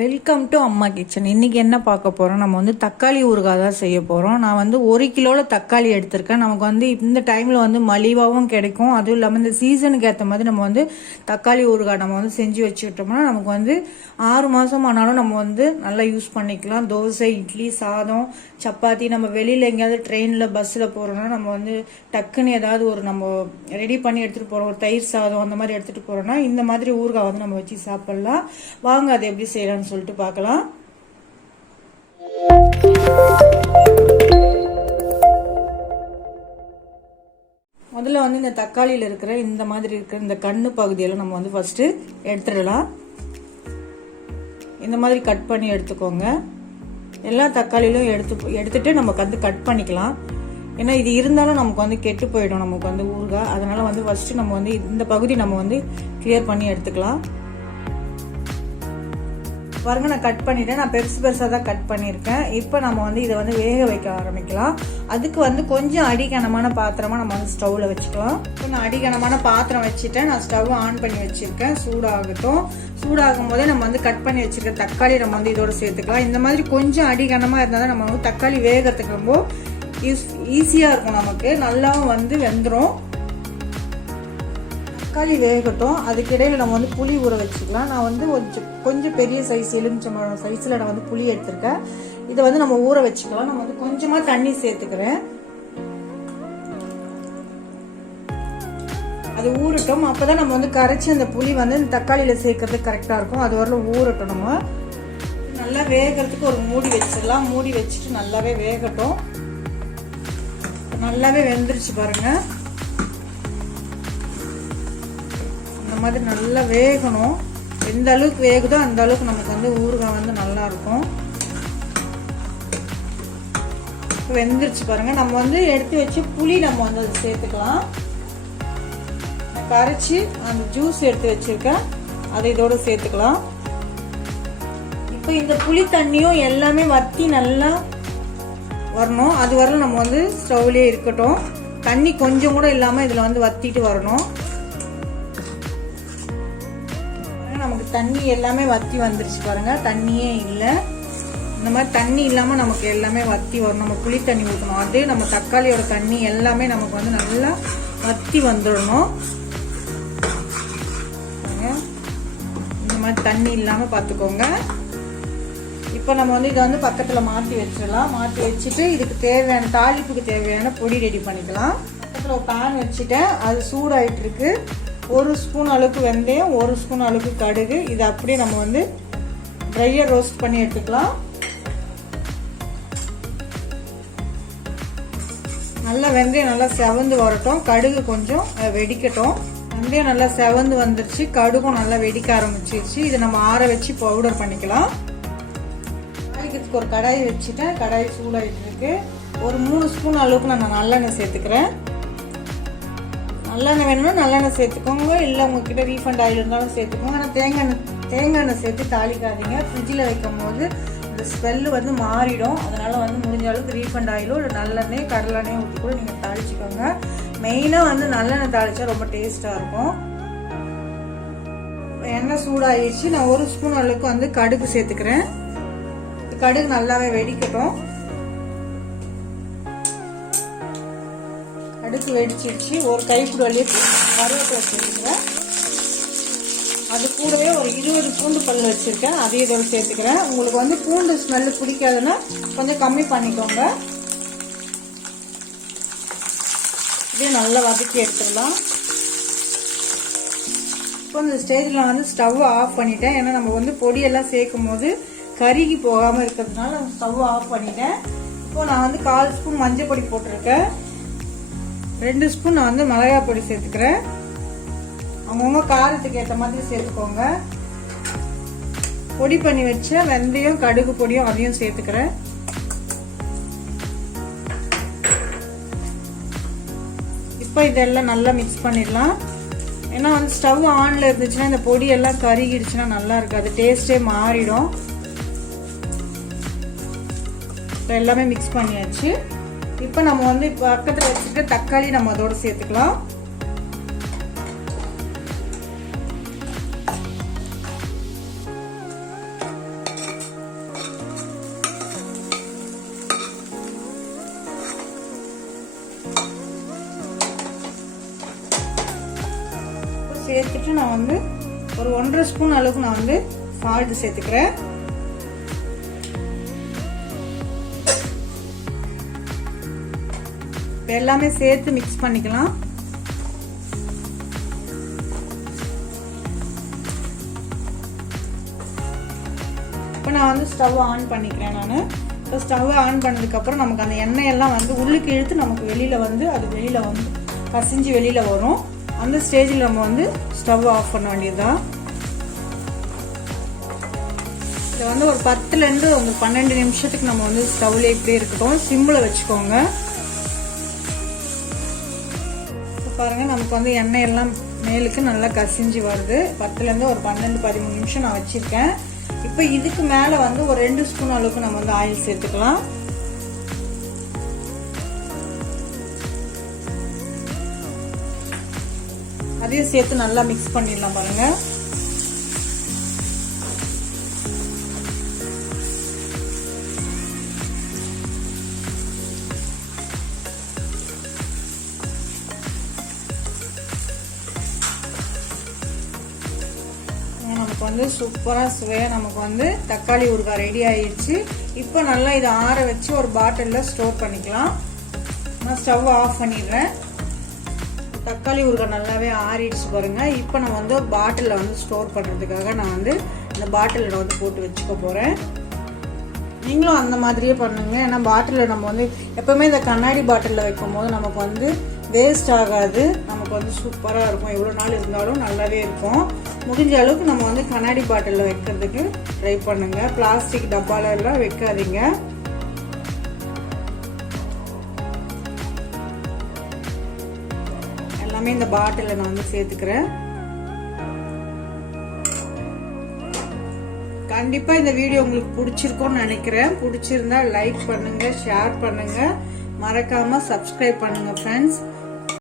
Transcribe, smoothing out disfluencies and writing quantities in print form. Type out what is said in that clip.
Welcome to அம்மா kitchen. இன்றைக்கி என்ன பார்க்க போகிறோம், நம்ம வந்து தக்காளி ஊறுகாய் தான் செய்ய போகிறோம். நான் வந்து 1 கிலோவில் தக்காளி எடுத்திருக்கேன். நமக்கு வந்து இந்த டைமில் வந்து மலிவாகவும் கிடைக்கும். அதுவும் இல்லாமல் இந்த சீசனுக்கு ஏற்ற மாதிரி நம்ம வந்து தக்காளி ஊறுகாய் நம்ம வந்து செஞ்சு வச்சுக்கிட்டோம்னா நமக்கு வந்து 6 மாதம் ஆனாலும் நம்ம வந்து நல்லா யூஸ் பண்ணிக்கலாம். தோசை, இட்லி, சாதம், சப்பாத்தி, நம்ம வெளியில் எங்கேயாவது ட்ரெயினில் பஸ்ஸில் போகிறோன்னா நம்ம வந்து டக்குன்னு ஏதாவது ஒரு நம்ம ரெடி பண்ணி எடுத்துகிட்டு போகிறோம், ஒரு தயிர் சாதம் அந்த மாதிரி எடுத்துகிட்டு போகிறோன்னா இந்த மாதிரி ஊறுகாய் வந்து நம்ம வச்சு சாப்பிட்லாம். வாங்க அது எப்படி செய்யலாம்னு சொல்லிட்டு பார்க்கலாம். முதல்ல வந்து இந்த தக்காளியில் இருக்கிற இந்த மாதிரி இருக்கிற இந்த கண்ணு பகுதியெல்லாம் நம்ம வந்து ஃபர்ஸ்ட் எடுத்துடலாம். இந்த மாதிரி கட் பண்ணி எடுத்துக்கோங்க. எல்லா தக்காளியிலும் எடுத்துட்டு நமக்கு வந்து கட் பண்ணிக்கலாம். ஏன்னா இது இருந்தாலும் நமக்கு வந்து கெட்டு போயிடும் நமக்கு வந்து ஊறுகாய். அதனால வந்து ஃபர்ஸ்ட் நம்ம வந்து இந்த பகுதி நம்ம வந்து கிளியர் பண்ணி எடுத்துக்கலாம். பாருங்க, நான் கட் பண்ணிட்டேன். நான் பெருசாக தான் கட் பண்ணியிருக்கேன். இப்போ நம்ம வந்து இதை வந்து வேக வைக்க ஆரம்பிக்கலாம். அதுக்கு வந்து கொஞ்சம் அடிகனமான பாத்திரமா நம்ம வந்து ஸ்டவ்ல வச்சுக்கலாம். இப்போ நான் அடிகனமான பாத்திரம் வச்சுட்டேன். நான் ஸ்டவ் ஆன் பண்ணி வச்சிருக்கேன். சூடாகட்டும். சூடாகும் போதே நம்ம வந்து கட் பண்ணி வச்சிருக்க தக்காளி நம்ம வந்து இதோட சேர்த்துக்கலாம். இந்த மாதிரி கொஞ்சம் அடிகனமா இருந்தால் தான் நம்ம வந்து தக்காளி வேகிறதுக்கு ரொம்ப ஈஸியா இருக்கும். நமக்கு நல்லாவும் வந்து வெந்துடும். தக்காளி வேகட்டும். அதுக்கிடையில் நம்ம வந்து புளி ஊற வச்சுக்கலாம். நான் வந்து கொஞ்சம் பெரிய சைஸ் எலுமிச்சம்பழம் சைஸில் நான் வந்து புளி எடுத்திருக்கேன். இதை வந்து நம்ம ஊற வச்சுக்கலாம். நம்ம வந்து கொஞ்சமாக தண்ணி சேர்த்துக்கிறேன். அது ஊறட்டும். அப்போதான் நம்ம வந்து கரைச்சி அந்த புளி வந்து இந்த தக்காளியில் சேர்க்கறதுக்கு கரெக்டாக இருக்கும். அது வரலும் ஊறட்டும். நம்ம நல்லா வேகிறதுக்கு ஒரு மூடி வச்சிடலாம். மூடி வச்சுட்டு நல்லாவே வேகட்டும். நல்லாவே வெந்துருச்சு பாருங்க. இந்த மாதிரி நல்லா வேகணும். எந்த அளவுக்கு வேகுதோ அந்த அளவுக்கு நமக்கு வந்து ஊறுகாய் வந்து நல்லா இருக்கும். வெந்துருச்சு பாருங்க. நம்ம வந்து எடுத்து வச்சு புளி நம்ம வந்து அதை சேர்த்துக்கலாம். கரைச்சி அந்த ஜூஸ் எடுத்து வச்சிருக்கேன், அதை இதோட சேர்த்துக்கலாம். இப்போ இந்த புளி தண்ணியும் எல்லாமே வத்தி நல்லா வரணும். அது வரலும் நம்ம வந்து ஸ்டவ்லயே இருக்கட்டும். தண்ணி கொஞ்சம் கூட இல்லாம இதுல வந்து வத்திட்டு வரணும். நமக்கு தண்ணி எல்லாமே வத்தி வந்துருச்சு பாருங்க. தண்ணியே இல்லை. இந்த மாதிரி தண்ணி இல்லாம நமக்கு எல்லாமே வத்தி வரும். நம்ம புளி தண்ணி ஊற்றணும். அது நம்ம தக்காளியோட தண்ணி எல்லாமே நமக்கு வந்து நல்லா வத்தி வந்துடணும். இந்த மாதிரி தண்ணி இல்லாம பாத்துக்கோங்க. இப்போ நம்ம வந்து இதை வந்து பக்கத்துல மாற்றி வச்சிடலாம். மாற்றி வச்சுட்டு இதுக்கு தேவையான தாளிப்புக்கு தேவையான பொடி ரெடி பண்ணிக்கலாம். பக்கத்தில் ஒரு பேன் வச்சுட்டேன். அது சூடாயிட்டு இருக்கு. 1 ஸ்பூன் அளவுக்கு வெந்தயம், 1 ஸ்பூன் அளவுக்கு கடுகு. இதை அப்படியே நம்ம வந்து ட்ரையாக ரோஸ்ட் பண்ணி எடுத்துக்கலாம். நல்லா வெந்தயம் நல்லா செவந்து வரட்டும். கடுகு கொஞ்சம் வெடிக்கட்டும். வெந்தயம் நல்லா செவந்து வந்துருச்சு. கடுகும் நல்லா வெடிக்க ஆரம்பிச்சிருச்சு. இதை நம்ம ஆற வச்சு பவுடர் பண்ணிக்கலாம். தாளிக்கிறதுக்கு ஒரு கடாயை வச்சுட்டேன். கடாய் சூடாயிட்டு இருக்கு. ஒரு 3 ஸ்பூன் அளவுக்கு நான் நல்லெண்ணெய் சேர்த்துக்கிறேன். நல்லெண்ணெய் வேணும்னா நல்லெண்ணெய் சேர்த்துக்கோங்க. இல்லை உங்ககிட்ட ரீஃபண்ட் ஆயில் இருந்தாலும் சேர்த்துக்கோங்க. ஆனால் தேங்காய் எண்ணெய் சேர்த்து தாளிக்காதீங்க. ஃப்ரிட்ஜில் வைக்கும் போது இந்த ஸ்மெல்லு வந்து மாறிடும். அதனால் வந்து முடிஞ்ச அளவுக்கு ரீஃபண்ட் ஆயிலோ இல்லை நல்லெண்ணெய், கடலெண்ணெய் ஊற்றி கூட நீங்கள் தாளிச்சுக்கோங்க. மெயினாக வந்து நல்லெண்ணெய் தாளிச்சா ரொம்ப டேஸ்ட்டாக இருக்கும். எண்ணெய் சூடாகிடுச்சு. நான் 1 ஸ்பூன் அளவுக்கு வந்து கடுகு சேர்த்துக்கிறேன். கடுகு நல்லாவே வெடிக்கட்டும். கடுகு வெடிச்சிருச்சு. ஒரு கைப்பிடி அளவுக்கு கருவேப்பிலை சேர்த்துக்கிறேன். அது கூடவே ஒரு 20 பூண்டு பல் வச்சிருக்கேன். அதையும் இதோட சேர்த்துக்கிறேன். உங்களுக்கு வந்து பூண்டு ஸ்மெல்லு பிடிக்காதுன்னா கொஞ்சம் கம்மி பண்ணிக்கோங்க. இதே நல்லா வதக்கி எடுத்துடலாம். இப்போ இந்த ஸ்டேஜில் வந்து ஸ்டவ் ஆஃப் பண்ணிட்டேன். ஏன்னா நம்ம வந்து பொடியெல்லாம் சேர்க்கும் போது கருகி போகாமல் இருக்கிறதுனால நான் ஸ்டவ் ஆஃப் பண்ணிட்டேன். இப்போ நான் வந்து 1/4 ஸ்பூன் மஞ்சள் பொடி போட்டிருக்கேன். 2 ஸ்பூன் நான் வந்து மிளகாய் பொடி சேர்த்துக்கிறேன். அவங்கவுங்க காரத்துக்கு ஏற்ற மாதிரி சேர்த்துக்கோங்க. பொடி பண்ணி வச்ச வெந்தயம், கடுகு பொடியும் அதையும் சேர்த்துக்கிறேன். இப்போ இதெல்லாம் நல்லா மிக்ஸ் பண்ணிடலாம். ஏன்னா வந்து ஸ்டவ் ஆன்ல இருந்துச்சுன்னா இந்த பொடி எல்லாம் கருகிடுச்சுன்னா நல்லா இருக்காது, டேஸ்டே மாறிடும். எல்லாமே மிக்ஸ் பண்ணியாச்சு. இப்போ நம்ம வந்து பக்கத்தில் வச்சுட்டு தக்காளி நம்ம அதோட சேர்த்துக்கலாம். வச்சுட்டு நான் வந்து ஒரு 1.5 ஸ்பூன் அளவுக்கு நான் வந்து சால்ட் சேர்த்துக்கிறேன். எல்லாமே சேர்த்து மிக்ஸ் பண்ணிக்கலாம். இப்போ நான் வந்து ஸ்டவ் ஆன் பண்ணிக்கிறேன். நான் இப்போ ஸ்டவ் ஆன் பண்ணதுக்கு அப்புறம் நமக்கு அந்த எண்ணெய் எல்லாம் வந்து உள்ளுக்கு இழுத்து நமக்கு வெளியில வந்து அது வெளியில வந்து கசிஞ்சு வெளியில வரும். அந்த ஸ்டேஜில் நம்ம வந்து ஸ்டவ் ஆஃப் பண்ண வேண்டியதுதான். இதை வந்து ஒரு 10லேருந்து ஒரு 12 நிமிஷத்துக்கு நம்ம வந்து ஸ்டவ்ல இப்படியே இருக்கட்டும், சிம்ல வச்சுக்கோங்க. பாருங்க நமக்கு வந்து எண்ணெய் எல்லாம் மேலுக்கு நல்லா கசிஞ்சு வருது. 10லேருந்து ஒரு 12-13 நிமிஷம் நான் வச்சிருக்கேன். இப்போ இதுக்கு மேல வந்து ஒரு 2 ஸ்பூன் அளவுக்கு நம்ம வந்து ஆயில் சேர்த்துக்கலாம். அதையும் சேர்த்து நல்லா மிக்ஸ் பண்ணிடலாம். பாருங்க நமக்கு வந்து சூப்பரா சுவையா நமக்கு வந்து தக்காளி ஊறுகாய் ரெடி ஆயிடுச்சு. இப்போ நல்லா இதை ஆற வச்சு ஒரு பாட்டில்ல ஸ்டோர் பண்ணிக்கலாம். நான் ஸ்டவ் ஆஃப் பண்ணிடுறேன். தக்காளி ஊறுகாய் நல்லாவே ஆறிடுச்சு பாருங்க. இப்போ நான் வந்து ஒரு பாட்டில்ல வந்து ஸ்டோர் பண்றதுக்காக நான் வந்து இந்த பாட்டில்ல வந்து போட்டு வச்சுக்க போறேன். நீங்களும் அந்த மாதிரியே பண்ணுங்க. ஏன்னா பாட்டிலில் நம்ம வந்து எப்பவுமே இந்த கண்ணாடி பாட்டிலில் வைக்கும் போது நமக்கு வந்து வேஸ்ட் ஆகாது. நமக்கு வந்து சூப்பராக இருக்கும். எவ்வளோ நாள் இருந்தாலும் நல்லாவே இருக்கும். முடிஞ்ச அளவுக்கு நம்ம வந்து கண்ணாடி பாட்டிலில் வைக்கிறதுக்கு ட்ரை பண்ணுங்க. பிளாஸ்டிக் டப்பால எல்லாம் வைக்காதீங்க. எல்லாமே இந்த பாட்டிலில் நான் வந்து சேர்த்துக்கிறேன். கண்டிப்பா இந்த வீடியோ உங்களுக்கு பிடிச்சிருக்கும்னு நினைக்கிறேன். பிடிச்சிருந்தா லைக் பண்ணுங்க, ஷேர் பண்ணுங்க, மறக்காம சப்ஸ்கிரைப் பண்ணுங்க ஃப்ரெண்ட்ஸ்.